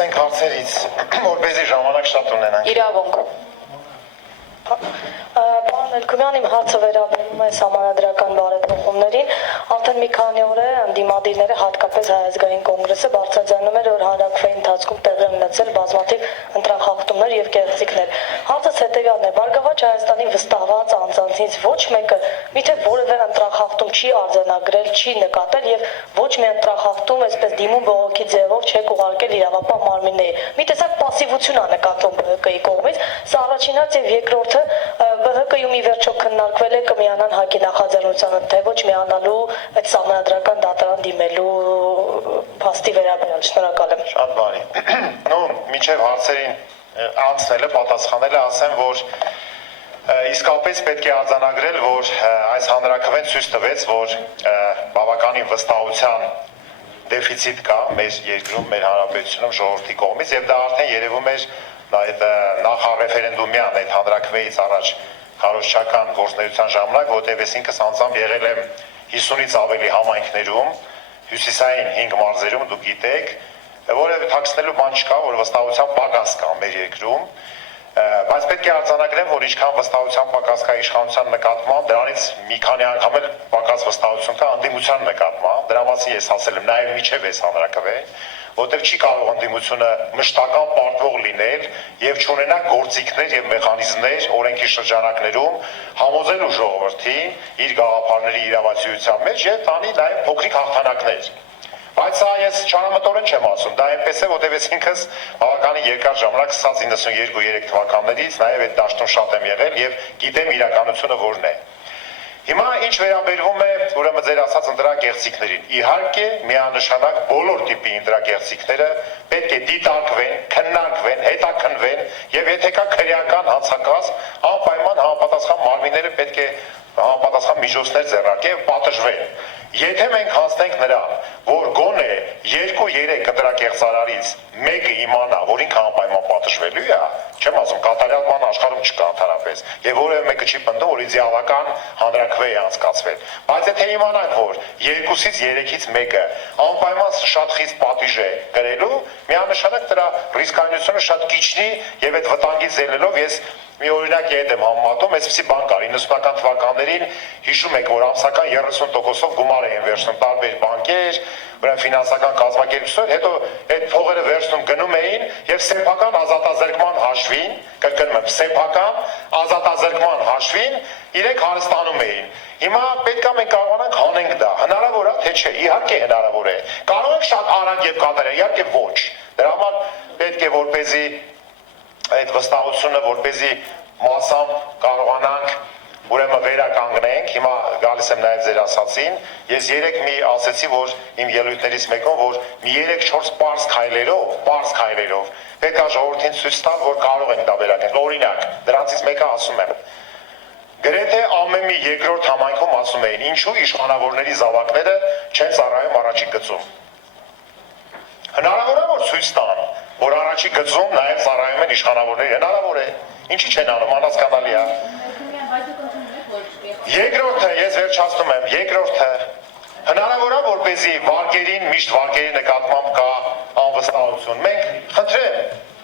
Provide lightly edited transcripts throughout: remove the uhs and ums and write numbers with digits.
Սկսենք հարցերից, որպեսզի ժամանակ շատ ունենանք։ Իրավունք։ Պարոն Էլքոյան, իմ հարցը վերաբերում է համանդրական բարեփոխումներին։ Արդեն մի քանի օր է ընդդիմադիրները, հատկապես Հայ ազգային կոնգրեսը բարձրաձայնում էր, որ հանրաքվեի ընթացքում տեղի ունեցել բազմաթիվ ընտրախախտումներ եւ կեղծիքներ։ Հարցս հետեւյալն է. Բարգավաճ Հայաստանի վստահված անձանցից ոչ մեկը միթե որևէ ընտրախախտում չի արձանագրել, չի նկատել եւ ոչ մի ընտրախախտում այսպես դիմում բողոքի ձևով չեք ուղարկել իրավապահ մարմինների։ Մի տեսակ պասիվություն է նկատվում ԲՀԿ-ի կողմից։ Սա առաջին հարց եւ երկրորդը ԲՀԿ-ում ի վերջո քննարկվել է կմիանան ՀԱԿ-ի նախաձեռնությանը, թե ոչ միանալու այդ համանդրական դատարան դիմելու փաստի վերաբերյալ։ Շնորհակալ եմ։ Շատ բարի։ Ну, միջև հարցերին անցնելը, պատասխանելը ասեմ, որ իսկապես պետք է արձանագրել, որ այս հանրաքվեն ցույց տվեց, որ բավականին վստահության դեֆիցիտ կա մեր երկրում, մեր հանրապետությունում ժողովրդի կողմից եւ դա արդեն երևում էր այդ նախառեֆերենդումյան այդ հանրաքվեից առաջ քարոզչական գործունեության ժամանակ, որտեղ ես ինքս անձամբ եղել եմ 50-ից ավելի համայնքներում, հյուսիսային 5 մարզերում, դուք գիտեք, որը թաքցնելու բան չկա, որ վստահության պակաս կա մեր երկրում, բայց պետք է արձանագրեմ, որ ինչքան վստահության պակաս կա իշխանության նկատմամբ, դրանից մի քանի անգամ էլ պակաս վստահություն կա ընդդիմության նկատմամբ, դրա մասին ես ասել եմ նաև միջև այս հանրաքվեն, որտեղ չի կարող ընդդիմությունը մշտական պարտվող լինել եւ չունենա գործիքներ եւ մեխանիզմներ օրենքի շրջանակներում համոզելու ժողովրդին իր գաղափարների իրավացիության մեջ եւ տանի նաեւ փոքրիկ հաղթանակներ։ Բայց սա ես չարամտորեն չեմ ասում, դա այնպես է, որտեղ ես ինքս բավականին երկար ժամանակ սկսած 92-3 թվականներից նաև այդ դաշտում շատ եմ եղել եւ գիտեմ իրականությունը որն է։ Հիմա ինչ վերաբերվում է ուրեմն ձեր ասած ընտրակեղծիքներին, իհարկե միանշանակ բոլոր տիպի ընտրակեղծիքները պետք է դիտարկվեն, քննարկվեն, հետաքննվեն եւ եթե կա քրեական հանցակաց, անպայման համապատասխան մարմինները պետք է համապատասխան միջոցներ ձեռնարկեն եւ պատժվեն։ Եթե մենք հասնենք նրան, որ գոնե 2-3 ընտրակեղծարարից մեկը իմանա, որ ինքը անպայման պատժվելու է, չեմ ասում, կատարյալ բան աշխարհում չկա ընդհանրապես, եւ որևէ մեկը չի պնդում, որ իդեալական հանրաքվե է անցկացվել։ Բայց եթե իմանանք, որ 2-ից 3-ից մեկը անպայման շատ խիստ պատիժ է կրելու, միանշանակ դրա ռիսկայնությունը շատ քիչնի եւ այդ վտանգից ելնելով ես մի օրինակ եմ համեմատում, այսպեսի բան կար 90-ական թվականներին հիշում եք, որ ամսական 30%-ով գումար էին վերցնում տարբեր բանկեր, ուրեմն ֆինանսական կազմակերպություններ, հետո այդ փողերը վերցնում գնում էին եւ սեփական ազատազրկման հաշվին, կրկնում եմ, սեփական ազատազրկման հաշվին իրենք հարստանում էին։ Հիմա պետք է մենք կարողանանք հանենք դա։ Հնարավոր է, թե չէ։ Իհարկե հնարավոր է։ Կարող ենք շատ արագ եւ կատարել, իհարկե ոչ։ Դրա համար պետք է որպեսզի այդ վստահությունը, որպեսզի մասամբ կարողանանք ուրեմն վերականգնենք, հիմա գալիս եմ նաև ձեր ասացին, ես երեք մի ասեցի, որ իմ ելույթներից մեկում, որ մի 3-4 պարզ քայլերով պետք է ժողովրդին ցույց տալ, որ կարող ենք դա վերականգնել։ Օրինակ, դրանցից մեկը ասում եմ, գրեթե ամեն մի երկրորդ համայնքում ասում էին, ինչու իշխանավորների զավակները չեն ծառայում առաջի գծում։ Հնարավոր է, որ ցույց տան, որ առաջի գծում նաև ծառայում են իշխանավորները, հնարավոր է, ինչի չեն անում, անհասկանալի է։ Երկրորդը, ես վերջացնում եմ, երկրորդը, հնարավոր է, որպեսզի վարկերին, միշտ վարկերի նկատմամբ կա անվստահություն։ Մենք խնդրեմ,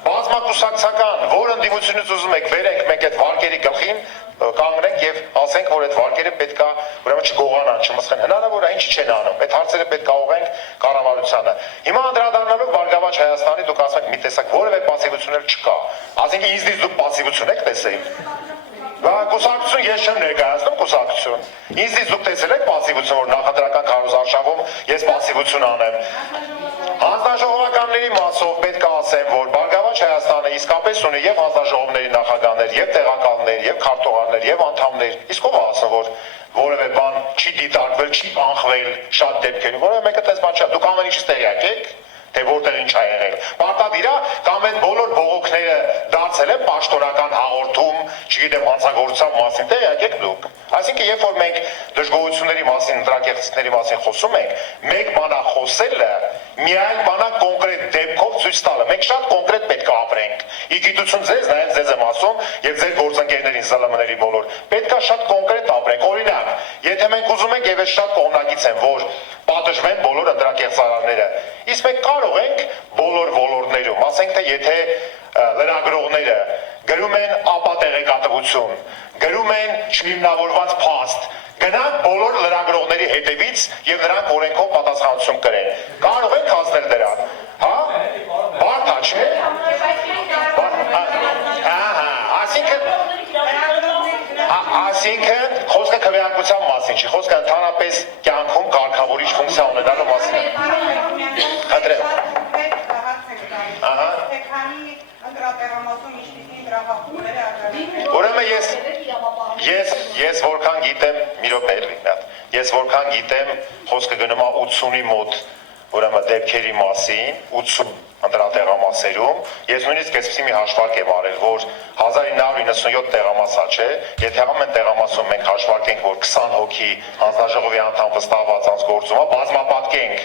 բազմակուսակցական, որ ընդդիմությունից ուզում եք, վերենք մենք այդ վարկերի գլխին, կանգնենք եւ ասենք, որ այդ վարկերը պետք է ուրեմն չգողանան, չմսխեն։ Հնարավոր է, ինչի չեն անում։ Այդ հարցերը պետք է ուղղենք կառավարությանը։ Հիմա անդրադառնալով Բարգավաճ Հայաստանի, դուք ասում եք, մի տեսակ որևէ պասիվություն չկա։ Ասենք ինձնից դուք պասիվություն եք տեսել։ Կուսակցություն ես չեմ ներկայացնում կուսակցություն։ Ինձնից դուք տեսել եք պասիվություն, որ նախընտրական քարոզարշավում ես պասիվություն անեմ։ Հանձնաժողովականների մասով պետք է ասեմ, որ Բարգավաճ Հայաստանը իսկապես ունի եւ հանձնաժողովների նախագահներ, եւ տեղակալներ, եւ քարտուղարներ, եւ անդամներ։ Իսկ ով ասում, որ որևէ բան չի դիտարկվել, չի կանխվել շատ դեպքերում, որևէ մեկը տես բան չէ։ Դուք ամեն ինչից տեղյակ եք, թե որտեղ ինչ ա եղել։ Պարտադիր է կամ այդ բոլոր բողոքները դարձել են պաշտոնական հաղորդում, չգիտեմ, հանցագործության մասին, տեղյակ եք դուք։ Այսինքն, երբ որ մենք դժգոհությունների մասին, ընտրակեղծիքների մասին խոսում ենք, մեկ բանա խոսելը, միայն բանա կոնկրետ դեպքով ցույց տալը։ Մենք շատ կոնկրետ պետք է ապրենք։ Ի գիտություն ձեզ, նաև ձեզ եմ ասում, եւ ձեր գործընկերներին, ԶԼՄ-ների բոլոր, պետք է շատ կոնկրետ ապրենք։ Օրինակ, եթե մենք ուզում ենք եւ ես շատ կողմնակից եմ, որ պատժվեն բոլոր ընտրակեղծարարները, իսկ մենք կարող ենք բոլոր ոլորտներում դեպքերում, ասենք թե եթե լրագրողները գրում են ապատեղեկատվություն, գրում են չհիմնավորված փաստ, գնանք բոլոր լրագրողների հետևից եւ նրանք օրենքով պատասխանատվություն կրեն։ Կարող ենք հասնել դրան, հա? Բարդ է, չէ՞։ Այսինքն խոսքը քվեարկության մասին չի, խոսքը ընդհանրապես կյանքում կարգավորիչ ֆունկցիա ունենալու մասին է։ Խնդրեմ։ Ահա։ Ուրեմն ես որքան գիտեմ, մի րոպե էլի մի հատ։ Ես որքան գիտեմ, խոսքը գնում է 80-ի մոտ, ուրեմն դեպքերի մասին, 80 ընտրատեղամասերում, ես նույնիսկ այսպիսի մի հաշվարկ եմ արել, որ 1997 տեղամասա չէ, եթե ամեն տեղամասում մենք հաշվարկենք, որ 20 հոգի հանձնաժողովի անդամ վստահված անց գործում է, բազմապատկենք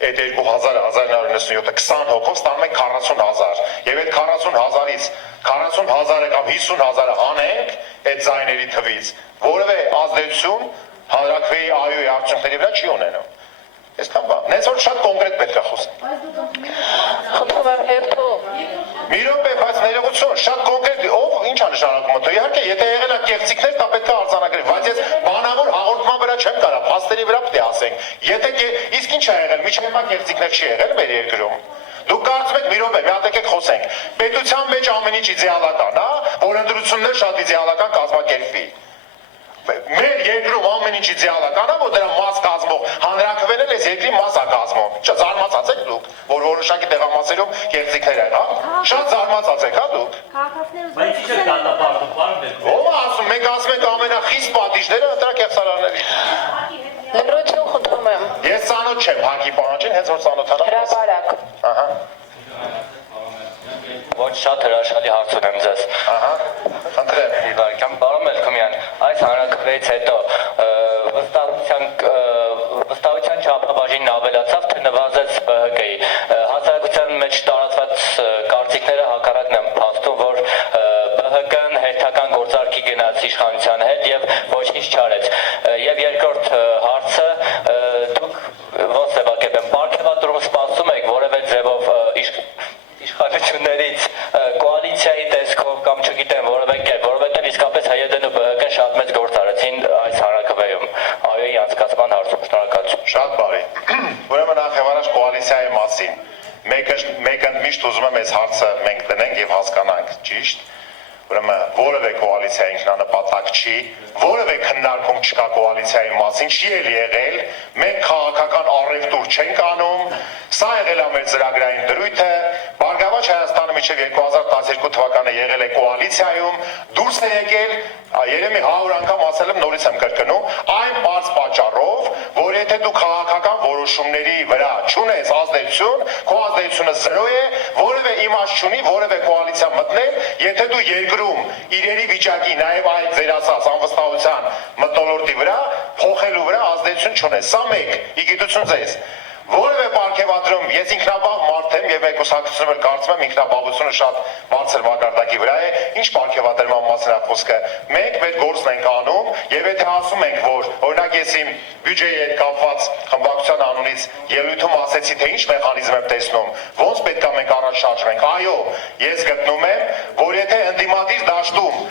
այդ 1997-ը 20 հոգով ստանում ենք 40,000 եւ այդ 40,000-ից 40,000-ը կամ 50,000-ը հանենք այդ ձայների թվից, որևէ ազդեցություն հանրաքվեի այոյի արդյունքների վրա չի ունենում։ Այսքան բան։ Նենց որ շատ կոնկրետ պետք է խոսենք։ Խնդրում եմ երթո։ Մի րոպե, բայց ներողություն, շատ կոնկրետ, ով ինչ է նշանակում դու։ Իհարկե, եթե եղել է կեղծիքներ, դա պետք է արձանագրել, բայց ես բանավոր հաղորդման վրա չեմ կարող, փաստերի վրա պետք է ասենք։ Եթե իսկ ինչ է եղել, միջև հիմա կեղծիքներ չի եղել մեր երկրում։ Դուք կարծում եք մի րոպե, մի հատ եկեք խոսենք։ Պետության մեջ ամեն ինչ իդեալական, հա, որ ընտրություններ շատ իդեալական կազմակերպվի։ Մեր երկրում ամեն ինչ իդեալական է, որ դրա մաս կազմող հանրաքվեն էլ էս երկրի մաս է կազմում։ Զարմացած եք դուք, որ որոշակի տեղամասերում կեղծիքներ են, հա։ Շատ զարմացած եք, հա դուք։ Բայց ինչ է դատապարտում, պարոն Բերգոյան։ Ո՞վ ասում, մենք ասում ենք ամենախիստ պատիժները ընտրակեղծարանների։ Լրություն խնդրում եմ։ Ես ծանոթ չեմ Հակի պահանջին, հենց որ ծանոթանամ։ Հրապարակ։ Ահա։ Ոչ շատ հրաշալի հարց ունեմ ձեզ։ Ահա։ Խնդրեմ։ Իվարքյան, պարոն Մելքոմյան, այս հանրաքվեից հետո վստահության չափը բաժինն ավելացավ, թե նվազեց ԲՀԿ-ի։ Հասարակության մեջ տարածված կարծիքները հակառակն են փաստում, որ ԲՀԿ-ն հերթական գործարքի գնաց իշխանության հետ եւ ոչինչ չարեց։ Եվ երկրորդ հարցը, դուք ոնց ձևակերպեմ, պարգևատրում սպասում եք որևէ ձևով իշխանություններից կոալիցիայի տեսքով կամ չգիտեմ որևէ կերպ, որովհետև իսկապես ՀՅԴ-ն ու ԲՀԿ-ն շատ մեծ գործ արեցին այս հանրաքվեում այոյի անցկացման հարցում։ Շնորհակալություն։ Շատ բարի։ Ուրեմն նախ եւ առաջ կոալիցիայի մասին։ Մեկը միշտ ուզում եմ այս հարցը մենք դնենք եւ հասկանանք, ճիշտ։ Ուրեմն որևէ կոալիցիա ինքնանպատակ չի, որևէ քննարկում չկա կոալիցիայի մասին, չի էլ եղել, մենք քաղաքական առևտուր չենք անում, սա եղել է մեր ծրագրային դրույթը, Բարգավաճ Հայաստանը մինչև 2012 թվականը եղել է կոալիցիայում, դուրս է եկել, երեմի 100 անգամ ասել եմ, նորից եմ կրկնում, այն պարզ պատճառով, որ եթե դու քաղաքական որոշումների վրա չունես ազդեցություն, քո ազդեցությունը 0 է, որևէ իմաստ չունի, որևէ կոալիցիա մտնել, եթե դու երկրում իրերի վիճակի, նաև այդ ձեր ասած անվստահության մթնոլորտի վրա, փոխելու վրա ազդեցություն չունես։ Սա մեկ, իգիտություն ձեզ։ Որևէ պարգևատրում, ես ինքնաբավ մարդ եմ եւ եկուսակցությունը կարծում եմ ինքնաբավությունը շատ բարձր մակարդակի վրա է, ինչ պարգևատրման մասին է խոսքը։ Մենք մեր գործն ենք անում եւ եթե ասում ենք, որ օրինակ ես իմ բյուջեի հետ կապված խմբակցության անունից ելույթում ասեցի, թե ինչ մեխանիզմ եմ տեսնում, ոնց պետք է մենք առաջ շարժվենք։ Այո, ես գտնում եմ, որ եթե ընդդիմադիր դաշտում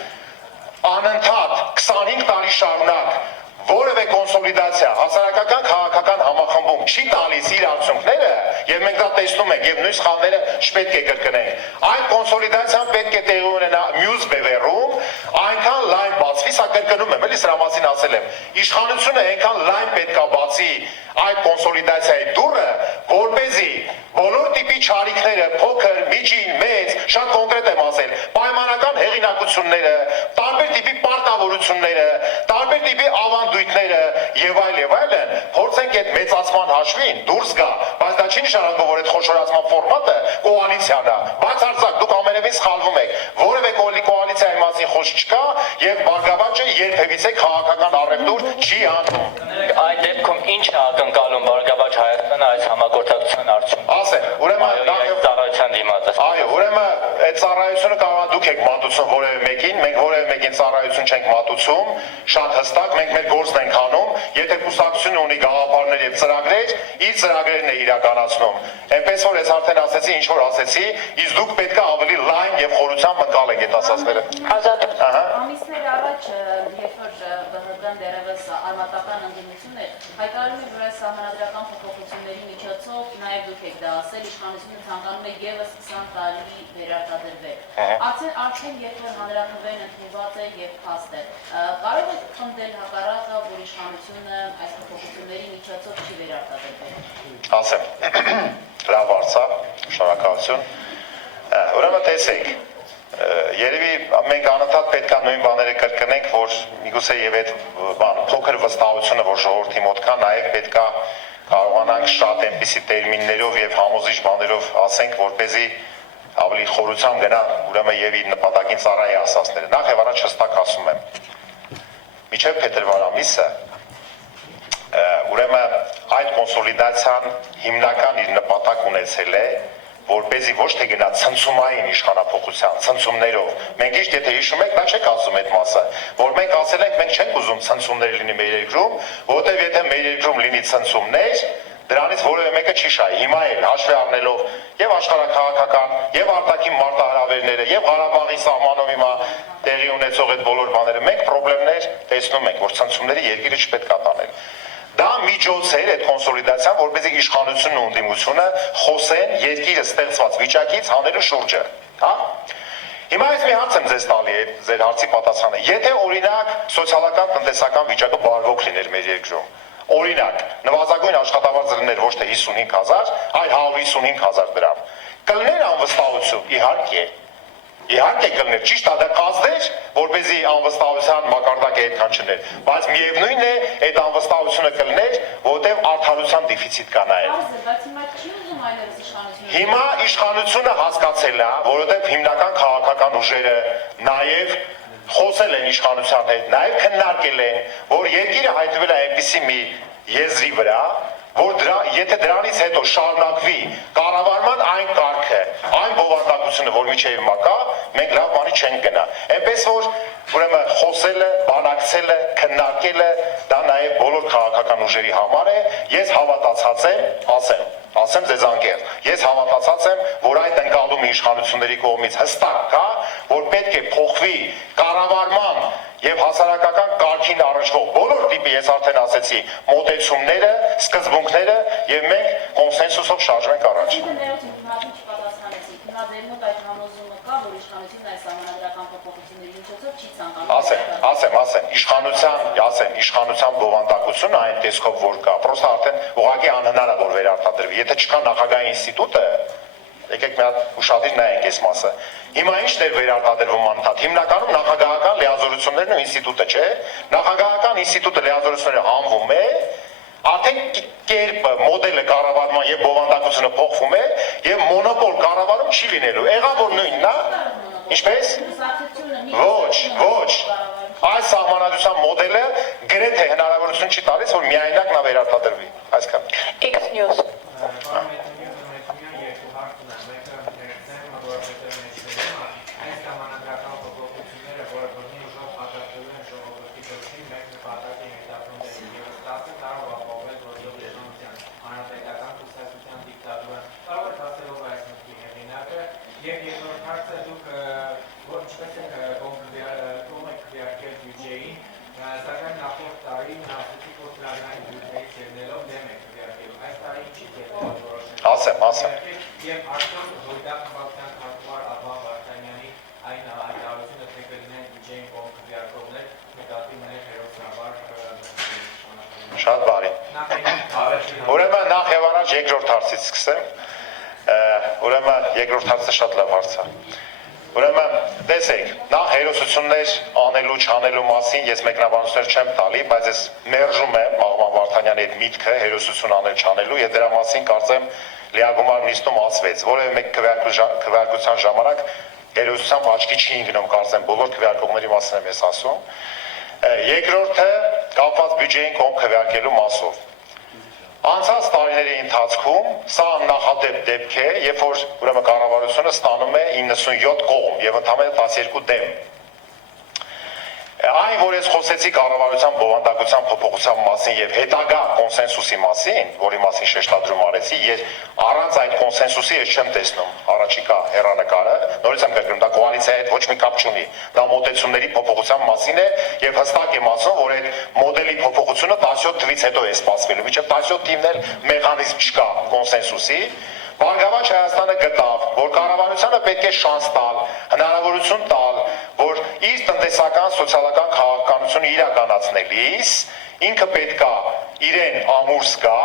անընդհատ 25 տարի շարունակ որևէ կոնսոլիդացիա, հասարակական քաղաքական համախմբում չի տալիս իր արդյունքները, եւ մենք դա տեսնում ենք, եւ նույն սխալները չպետք է կրկնենք։ Այդ կոնսոլիդացիան պետք է տեղի ունենա մյուս բևեռում, այնքան լայն բացվի, սա կրկնում եմ, էլի սրա մասին ասել եմ։ Իշխանությունը այնքան լայն պետք է բացի այդ կոնսոլիդացիայի դուռը, որպեսզի բոլոր տիպի չարիքները, փոքր, միջին, մեծ, շատ կոնկրետ եմ ասել, պայմանական հեղինակությունները, տարբեր տիպի պարտավորությունները, տարբեր տիպի ավանդույթները եւ այլն, փորձենք այդ մեծացման հաշվին դուրս գա, բայց դա չի նշանակում, որ այդ խոշորացման ֆորմատը կոալիցիան է։ Բացարձակ դուք ամենևին սխալվում եք։ Որևէ կոալիցիայի մասին խոսք չկա եւ Բարգավաճը երբևիցե քաղաքական առևտուր չի անում։ Այդ դեպքում ինչ է ակնկալում Բարգավաճ Հայաստանը այս համագործակցության արդյունքում։ Ասեմ, ուրեմն ծառայության դիմաց։ Այո, ուրեմն այդ ծառայությունը կարող է դուք եք մատուցում որևէ մեկին, մենք որևէ մեկին ծառայություն չենք մատուցում, շատ հստակ, մենք մեր գործն ենք անում, եթե կուսակցությունը ունի գաղափարներ եւ ծրագրեր, իր ծրագրերն է իրականացնում։ Այնպես այնպես որ ես արդեն ասեցի, ինչ որ ասեցի, իսկ դուք պետք է ավելի լայն եւ խորությամբ ընկալեք այդ ասածները։ Ազատ Ամիսներ առաջ, երբ որ ԲՀԿ-ն դեռևս արմատական ընդդիմություն էր, հայտարարում էր, որ այս սահմանադրական փոփոխությունների միջոցով նաև դուք եք դա ասել, իշխանությունը ցանկանում է ևս 20 տարի վերարտադրվել։ Արդեն երբ որ հանրաքվեն ընդունված է եւ փաստ է, կարող եք խնդրել հակառակը, որ իշխանությունը այս փոփոխությունների միջոցով չի վերարտադրվել։ Ասեմ, լավ արծա, շնորհակալություն։ Ուրեմն տեսեք, երևի մենք անընդհատ պետք է նույն բաները կրկնենք, որ միգուցե եւ այդ փոքր վստահությունը, որ ժողովրդի մոտ կա, նաեւ պետք է կարողանանք շատ այնպիսի տերմիններով եւ համոզիչ բաներով ասենք, որպեսզի ավելի խորությամբ գնա, ուրեմն եւ իր նպատակին ծառայի ասածները։ Նախ եւ առաջ հստակ ասում եմ, մինչեւ փետրվար ամիսը ուրեմն այդ կոնսոլիդացիան հիմնական իր նպատակ ունեցել է, որպեսզի ոչ թե գնա ցնցումային իշխանափոխության, ցնցումներով։ Մենք ճիշտ եթե հիշում եք, դա չեք ասում այդ մասը, որ մենք ասել ենք, մենք չենք ուզում ցնցումներ լինի մեր երկրում, որովհետև եթե մեր երկրում լինի ցնցումներ, դրանից որևէ մեկը չի շահի։ Հիմա էլ հաշվի առնելով եւ աշխարհակաղակական, եւ արտաքին մարտահրավերները, եւ Ղարաբաղի սահմանում հիմա տեղի ունեցող այդ բոլոր բաները, մենք խնդիրներ տեսնում ենք, որ ցնցումների երկիրը չպետք է տանել։ Դա միջոց էր այդ կոնսոլիդացիան, որպեսզի իշխանությունն ու ընդդիմությունը խոսեն երկիրը ստեղծված վիճակից հանելու շուրջը, հա։ Հիմա ես մի հարց եմ ձեզ տալի ձեր հարցի պատասխանը։ Եթե օրինակ սոցիալական տնտեսական վիճակը բարվոք լիներ մեր երկրում, օրինակ նվազագույն աշխատավարձ լիներ ոչ թե 55,000, այլ 155,000 դրամ, կլներ անվստահություն, իհարկե կլներ, ճիշտ է, դա կազդեր, որպեսզի անվստահության մակարդակը այդքան չներ, բայց միևնույն է, այդ անվստահությունը կլներ, որովհետև արդարության դեֆիցիտ կա նաև։ Բայց հիմա չի ուզում այլևս իշխանությունը։ Հիմա իշխանությունը հասկացել է, որովհետև հիմնական քաղաքական ուժերը նաև խոսել են իշխանության հետ, նաև քննարկել են, որ երկիրը հայտնվել է այնպիսի մի եզրի վրա, որ եթե դրանից հետո շարունակվի կառավարման այն կարգը, այն բովանդակությունը, որ միջև հիմա կա, մենք լավ բանի չենք գնա։ Այնպես որ ուրեմն խոսելը, բանակցելը, քննարկելը դա նաև բոլոր քաղաքական ուժերի համար է։ Ես հավատացած եմ, ասեմ ձեզ անկեղծ, ես հավատացած եմ, որ այդ ընկալումը իշխանությունների կողմից հստակ կա, որ պետք է փոխվի կառավարման եւ հասարակական կարգին առնչվող բոլոր տիպի, ես արդեն ասեցի, մոտեցումները, սկզբունքները եւ մենք կոնսենսուսով շարժվենք առաջ։ Հիմա ձեր մոտ այդ համոզումը կա, որ իշխանությունը այս համանadrական փոփոխությունների միջոցով չի ցանկանում։ Իշխանության բովանդակությունը այն տեսքով որ կա, պրոստը արդեն ուղղակի անհնար է որ վերարտադրվի։ Եթե չկա նախագահի ինստիտուտը, եկեք մի հատ ուշադիր նայենք այս մասը։ Հիմա ինչն է վերարտադրվում անընդհատ։ Հիմնականում նախագահական լիազորություններն ու ինստիտուտը, չէ՞։ Նախագահական ինստիտուտը լիազորությունները հանվում է, արդեն կերպը, մոդելը կառավարման եւ բովանդակությունը փոխվում է եւ մոնոպոլ կառավարում չի լինելու։ Եղավ որ նույնն է, ինչպես։ Ոչ։ Այս սահմանադրության մոդելը գրեթե հնարավորություն չի տալիս, որ միայնակ նա վերարտադրվի։ Այսքան։ X News Ասեմ։ Եվ արդյոք որ դա խմբական քարտուղար Ալբան Վարդանյանի այն հայտարարությունը թե կլինեն բյուջեին կողմ քվեարկողներ նկատի մներ հերոսաբար Շատ բարի։ Ուրեմն նախ եւ առաջ երկրորդ հարցից սկսեմ։ Ուրեմն երկրորդ հարցը շատ լավ հարց է։ Ուրեմն տեսեք, նախ հերոսություններ անելու չանելու մասին ես մեկնաբանություններ չեմ տալի, բայց ես մերժում եմ Աղվան Վարդանյանի այդ միտքը հերոսություն անել չանելու եւ դրա մասին կարծեմ լիագումար նիստում ասվեց, որևէ մեկ քվեարկության ժամանակ հերոսությամբ աչքի չի ընկնում, կարծեմ բոլոր քվեարկողների մասին եմ ես ասում։ Երկրորդը կապված բյուջեին կողմ քվեարկելու մասով։ Անցած տարիների ընթացքում սա աննախադեպ դեպք է, երբ որ ուրեմն կառավարությունը ստանում է 97 կողմ եւ ընդամենը 12 դեմ։ Այն, որ ես խոսեցի կառավարության բովանդակության փոփոխության մասին եւ հետագա կոնսենսուսի մասին, որի մասին շեշտադրում արեցի, ես առանց այդ կոնսենսուսի ես չեմ տեսնում առաջիկա հեռանկարը, նորից եմ կրկնում, դա կոալիցիայի հետ ոչ մի կապ չունի, դա մոտեցումների փոփոխության մասին է եւ հստակ եմ ասում, որ այդ մոդելի փոփոխությունը 17 թվից հետո է սպասվելու, մինչեւ 17 թիվն էլ մեխանիզմ չկա կոնսենսուսի։ Բարգավաճ Հայաստանը գտավ, որ կառավարությանը պետք է շանս տալ, հնարավորություն տալ, որ իր տնտեսական, սոցիալական քաղաքականությունը իրականացնելիս ինքը պետքա իրեն ամուր զգա,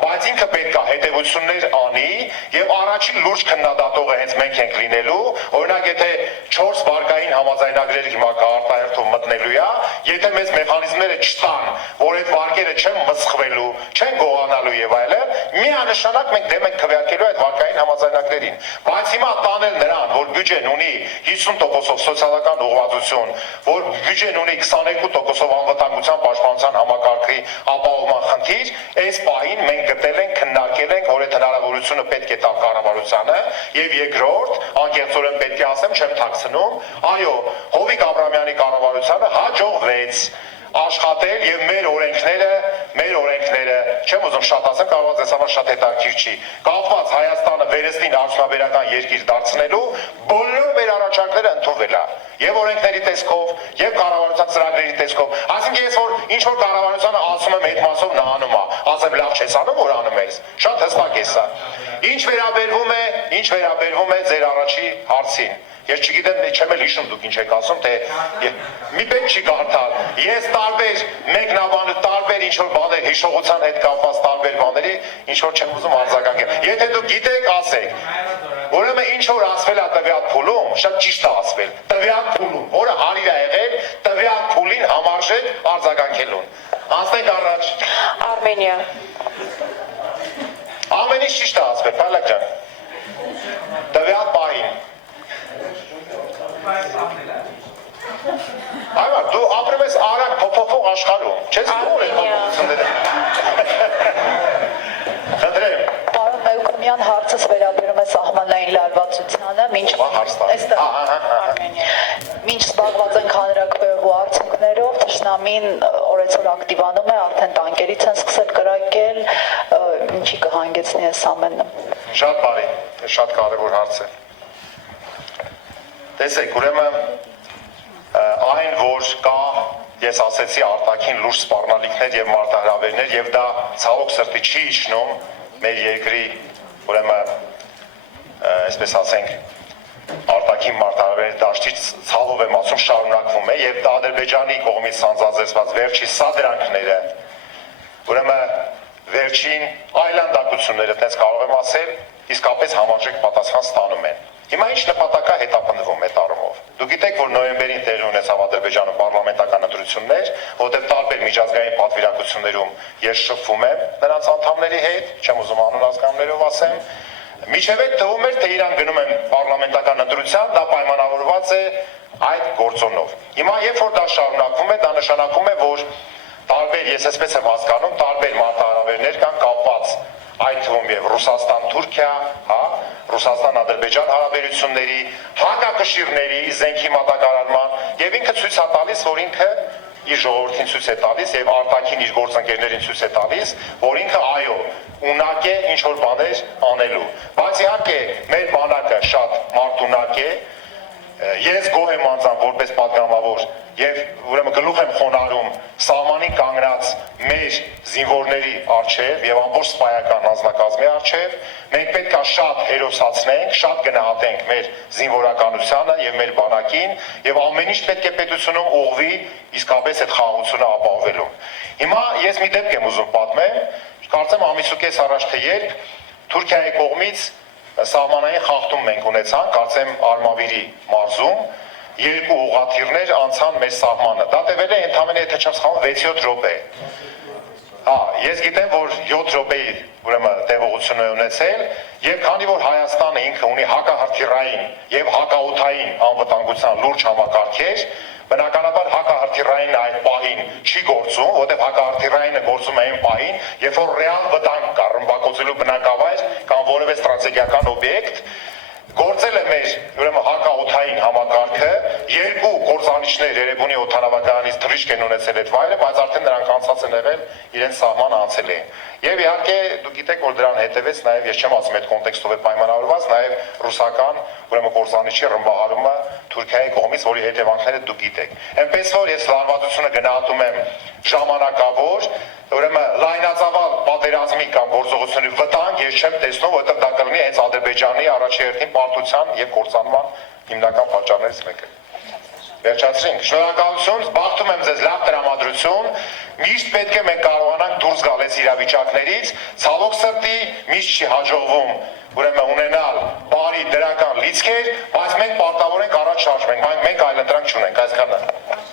բայց ինքը պետքա հետևություններ անի եւ առաջին լուրջ քննադատողը հենց մենք ենք լինելու, օրինակ եթե 4 վարկային համաձայնագրեր հիմա արտահերթով մտնելու է, եթե մեզ մեխանիզմները չտան, որ այդ վարկերը չեն մսխվելու, չեն գողանալու եւ այլն, միանշանակ մենք դեմ ենք քվեարկելու այդ վարկային համաձայնագրերին, բայց հիմա տանել նրան, որ բյուջեն ունի 50%-ով սոցիալական ուղղվածություն, որ բյուջեն ունի 22%-ով անվտանգության պաշտպանության համակարգի ապահովման խնդիր, այս պահին մենք գտել ենք, քննարկել ենք, որ այդ հնարավորությունը պետք է տալ կառավարությանը եւ երկրորդ, անկեղծորեն պետք է ասեմ, չեմ թաքցնում, այո, Հովիկ Աբրամյանի կառավարությանը հաջողվեց աշխատել եւ մեր օրենքները, չեմ ուզում շատ ասեմ, կարող է համար շատ հետաքրքիր չի, կապված Հայաստանը վերստին արդյունաբերական երկիր դարձնելու բոլոր մեր առաջարկները ընդունվել է եւ օրենքների տեսքով, եւ կառավարության ծրագրերի տեսքով, այսինքն ես որ ինչ որ կառավարությանը ասում եմ այդ մասով նա անում է, ասեմ լավ չես անում, որ անում ես, շատ հստակ է սա։ Ինչ վերաբերվում է ձեր առաջի հարցին, ես չգիտեմ, չեմ էլ հիշում դուք ինչ եք ասում, թե մի պետք չի կարդալ, ես տարբեր ինչ որ բաներ հիշողության հետ կապված տարբեր բաների ինչ որ չեմ ուզում արձագանքել, եթե դուք գիտեք, ասեք, ուրեմն ինչ որ ասվել է տվյալ փուլում, շատ ճիշտ է ասվել, տվյալ փուլում, որը հարիր է եղել, տվյալ փուլին համարժեք արձագանքելուն։ Անցնենք առաջ։ Արմենիա։ Ամեն ինչ ճիշտ է ասվել, Փալակ ջան։ Տվյալ պահին։ Այո, դու ապրում ես արագ փոփոխող աշխարհում, չես գոհ ես փոփոխությունները։ Խնդրեմ։ Պարոն Մեյուկոմյան, հարցս վերաբերում է սահմանային լարվածությանը, մինչ զբաղված ենք հանրակրվելու արդյունքներով, թշնամին օրեցօր ակտիվանում է, արդեն տանկերից են սկսել կրակել, ինչի կհանգեցնի այս ամենը։ Շատ բարի, շատ կարևոր հարց է։ Տեսեք, ուրեմն այն, որ կա, ես ասեցի, արտաքին լուրջ սպառնալիքներ եւ մարտահրավերներ եւ դա ցավոք սրտի չի իջնում մեր երկրի, ուրեմն այսպես ասենք, արտաքին մարտահրավերների դաշտից ցավով եմ ասում շարունակվում է եւ Ադրբեջանի կողմից սանձազերծված վերջի սադրանքները, ուրեմն վերջին այլանդակությունները, այդպես կարող եմ ասել, իսկապես համարժեք պատասխան ստանում են։ Հիմա ինչ նպատակա հետապնդվում այդ առումով։ Դուք գիտեք, որ նոյեմբերին տեղի ունեցավ Ադրբեջանում պարլամենտական ընտրություններ, որտեղ տարբեր միջազգային պատվիրակություններում ես շփվում եմ նրանց անդամների հետ, չեմ ուզում անուն ազգաններով ասեմ, միջև այդ թվում էր, թե իրան գնում են պարլամենտական ընտրության, դա պայմանավորված է այդ գործոնով։ Հիմա երբ որ դա շարունակվում է, դա նշանակում է, որ տարբեր, ես այսպես եմ հասկանում, տարբեր մարտահրավերներ կան կապված այդ թվում եւ Ռուսաստան-Թուրքիա, հա, Ռուսաստան-Ադրբեջան հարաբերությունների, հակակշիռների, զենքի մատակարարման եւ ինքը ցույց է տալիս, որ ինքը իր ժողովրդին ցույց է տալիս եւ արտաքին իր գործընկերներին ցույց է տալիս, որ ինքը այո, ունակ է ինչ որ բաներ անելու։ Բայց իհարկե մեր բանակը շատ մարդունակ է, ես գոհ եմ անձամբ որպես պատգամավոր եւ ուրեմն գլուխ եմ խոնարհում սահմանին կանգնած մեր զինվորների արչեւ եւ ամբողջ սպայական անձնակազմի արչեւ, մենք պետք է շատ հերոսացնենք, շատ գնահատենք մեր զինվորականությանը եւ մեր բանակին եւ ամեն ինչ պետք է պետությունում ուղղվի իսկապես այդ խաղաղությունը ապահովելու։ Հիմա ես մի դեպք եմ ուզում պատմեմ, կարծեմ ամիսուկես առաջ թե երբ Թուրքիայի կողմից սահմանային խախտում մենք ունեցանք, կարծեմ Արմավիրի մարզում, երկու ուղղաթիռներ անցան մեր սահմանը։ Դա տևել է ընդամենը եթե չեմ սխալվում 6-7 րոպե։ Ես գիտեմ, որ 7 րոպեի ուրեմն տևողություն է ունեցել, եւ քանի որ Հայաստանը ինքը ունի հակահրթիռային եւ հակաօդային անվտանգության լուրջ համակարգեր, բնականաբար հակահրթիռային այդ պահին չի գործում, որտեղ հակահրթիռայինը գործում է այն պահին, երբ որ ռեալ վտանգ կա ռմբակոծելու բնակավայր կամ որևէ ստրատեգիական օբյեկտ, գործել է մեր ուրեմն հակաօդային օթային համակարգը, երկու կորզանիչներ Երևանի օթանավակայանից թռիչք են ունեցել այդ վայրը, բայց արդեն նրանք անցած են եղել իրենց սահման անցել են։ Եվ իհարկե դուք գիտեք, որ դրան հետևեց նաև, ես չեմ ասում այդ կոնտեքստով է պայմանավորված, նաև ռուսական, ուրեմն կորզանիչի ռմբահարումը Թուրքիայի կողմից, որի հետևանքները դուք գիտեք։ Այնպես որ ես լարվածությունը գնահատում եմ ժամանակավոր, ուրեմն լայնածավալ պատերազմի կամ գործողությունների վտանգ ես չեմ տեսնում, որովհետև դա կլինի հենց Ադրբեջանի առաջերտին պարտության եւ կործանման հիմնական պատճառներից մեկը։ Վերջացրինք։ Շնորհակալություն, բախտում եմ ձեզ լավ տրամադրություն։ Միշտ պետք է մենք կարողանանք դուրս գալ այս իրավիճակներից, ցավոք սրտի միշտ չի հաջողվում ուրեմն ունենալ բարի դրական լիցքեր, բայց մենք պարտավոր ենք առաջ շարժվենք, մենք այլ ընտրանք չունենք, այսքանը։